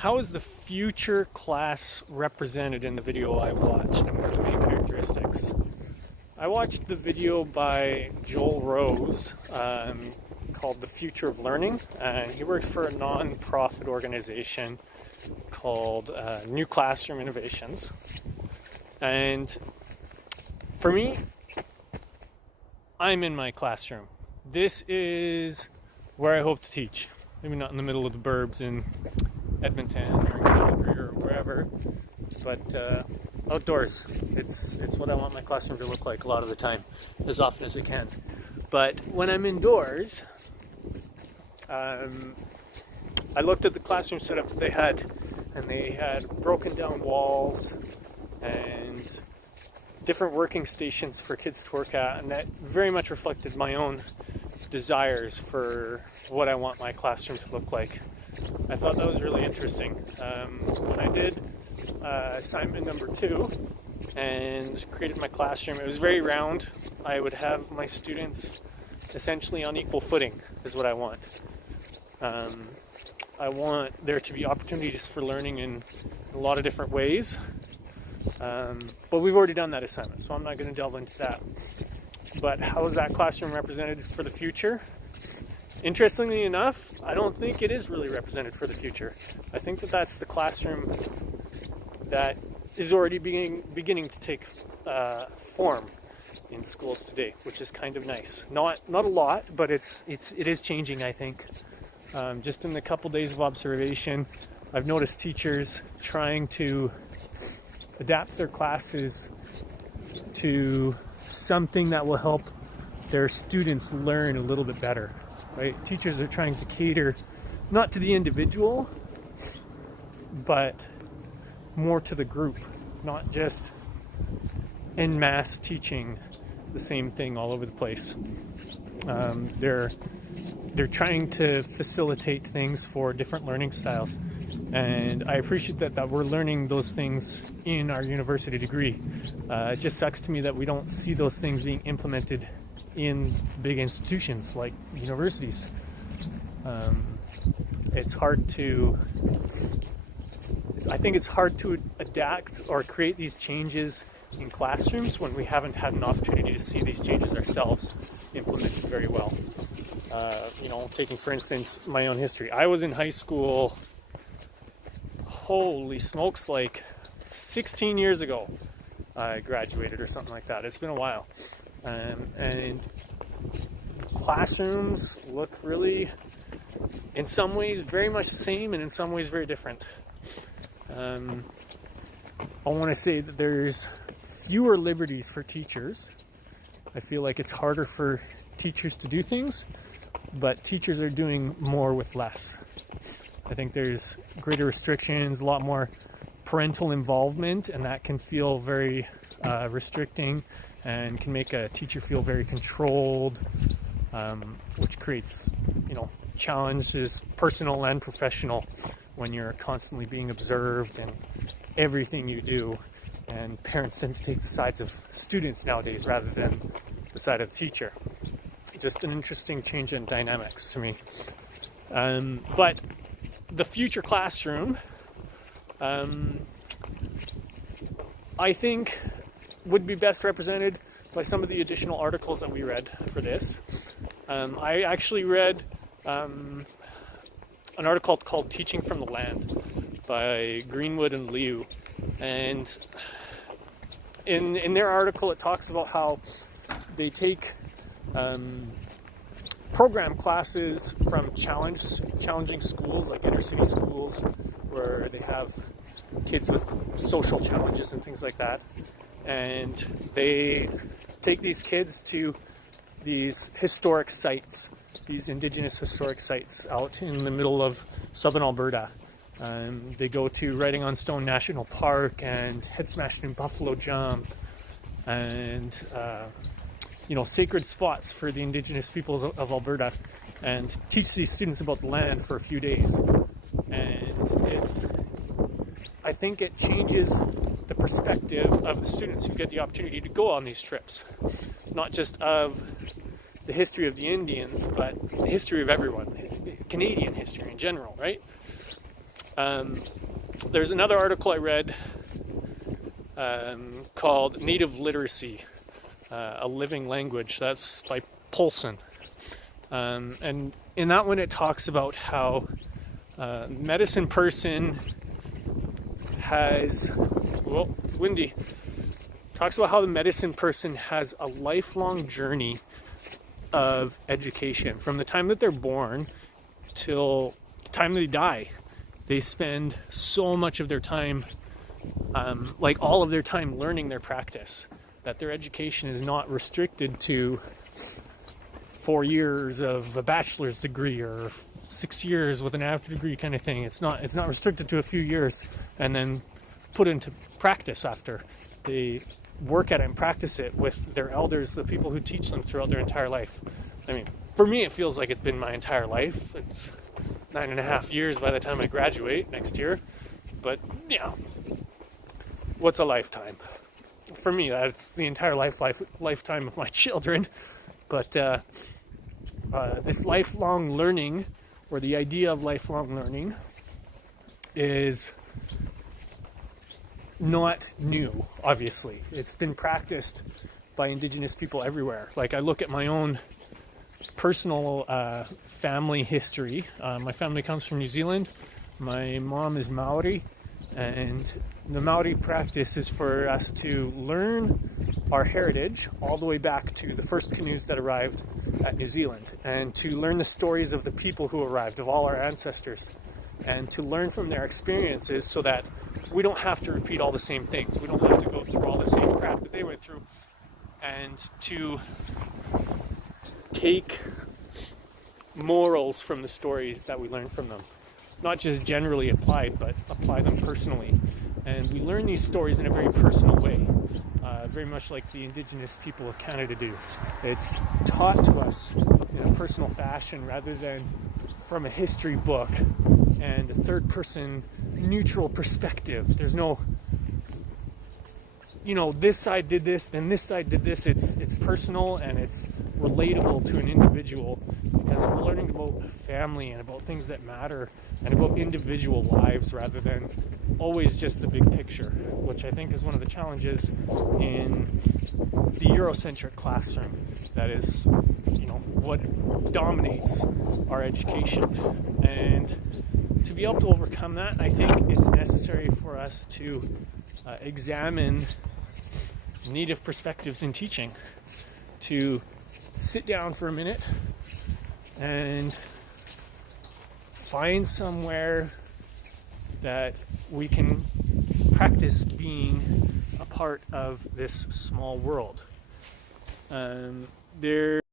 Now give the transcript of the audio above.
How is the future class represented in the video I watched, and what are the main characteristics? I watched the video by Joel Rose called The Future of Learning, and he works for a non-profit organization called New Classroom Innovations. And for me, I'm in my classroom. This is where I hope to teach. Maybe not in the middle of the burbs in Edmonton or Calgary or wherever, but outdoors. It's what I want my classroom to look like a lot of the time, as often as I can. But when I'm indoors, I looked at the classroom setup that they had, and they had broken down walls and different working stations for kids to work at, and that very much reflected my own desires for what I want my classroom to look like. I thought that was really interesting. When I did assignment number 2 and created my classroom, it was very round. I would have my students essentially on equal footing is what I want. I want there to be opportunities for learning in a lot of different ways. But we've already done that assignment, so I'm not going to delve into that. But how is that classroom represented for the future? Interestingly enough, I don't think it is really represented for the future. I think that that's the classroom that is already beginning to take form in schools today, which is kind of nice. Not a lot, but it is changing, I think. Just in the couple days of observation, I've noticed teachers trying to adapt their classes to something that will help their students learn a little bit better, right? Teachers are trying to cater not to the individual, but more to the group, not just en masse teaching the same thing all over the place. They're trying to facilitate things for different learning styles. And I appreciate that we're learning those things in our university degree. It just sucks to me that we don't see those things being implemented in big institutions like universities. I think it's hard to adapt or create these changes in classrooms when we haven't had an opportunity to see these changes ourselves implemented very well. Taking for instance my own history. I was in high school, holy smokes, like 16 years ago I graduated or something like that. It's been a while. And classrooms look really, in some ways, very much the same, and in some ways very different. I want to say that there's fewer liberties for teachers. I feel like it's harder for teachers to do things, but teachers are doing more with less. I think there's greater restrictions, a lot more parental involvement, and that can feel very restricting and can make a teacher feel very controlled, which creates, challenges, personal and professional, when you're constantly being observed in everything you do. And parents tend to take the sides of students nowadays rather than the side of the teacher. Just an interesting change in dynamics to me. But the future classroom, I think, would be best represented by some of the additional articles that we read for this. I actually read an article called Teaching from the Land by Greenwood and Liu. And in their article, it talks about how they take program classes from challenging schools, like inner city schools, where they have kids with social challenges and things like that. And they take these kids to these historic sites, these indigenous historic sites out in the middle of southern Alberta. They go to Writing on Stone National Park and Head Smashed in Buffalo Jump, and sacred spots for the indigenous peoples of Alberta, and teach these students about the land for a few days. And I think it changes the perspective of the students who get the opportunity to go on these trips, not just of the history of the Indians, but the history of everyone, Canadian history in general, right? There's another article I read called Native Literacy, a Living Language. That's by Polson. And in that one it talks about how medicine person has, talks about how the medicine person has a lifelong journey of education. From the time that they're born till the time they die, they spend so much of their time, like all of their time, learning their practice, that their education is not restricted to 4 years of a bachelor's degree or 6 years with an after degree kind of thing. It's not restricted to a few years and then put into practice after. They work at it and practice it with their elders, the people who teach them throughout their entire life. I mean, for me, it feels like it's been my entire life. It's 9.5 years by the time I graduate next year. But, yeah, what's a lifetime? For me, that's the entire lifetime of my children. But this lifelong learning, or the idea of lifelong learning, is not new, obviously. It's been practiced by Indigenous people everywhere. Like, I look at my own personal family history. My family comes from New Zealand. My mom is Maori, and the Maori practice is for us to learn our heritage all the way back to the first canoes that arrived at New Zealand, and to learn the stories of the people who arrived, of all our ancestors, and to learn from their experiences so that we don't have to repeat all the same things. We don't have to go through all the same crap that they went through, and to take morals from the stories that we learn from them. Not just generally applied, but apply them personally. And we learn these stories in a very personal way, very much like the Indigenous people of Canada do. It's taught to us in a personal fashion rather than from a history book and a third-person neutral perspective. There's no, this side did this, then this side did this. It's personal and it's relatable to an individual, because we're learning about family and about things that matter and about individual lives rather than always just the big picture, which I think is one of the challenges in the Eurocentric classroom. That is, what dominates our education. And to be able to overcome that, I think it's necessary for us to examine Native perspectives in teaching, to sit down for a minute and find somewhere that we can practice being a part of this small world. There